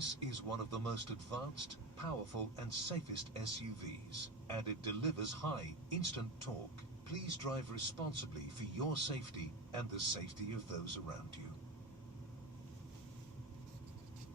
This is one of the most advanced, powerful and safest SUVs, and it delivers high, instant torque. Please drive responsibly for your safety and the safety of those around you.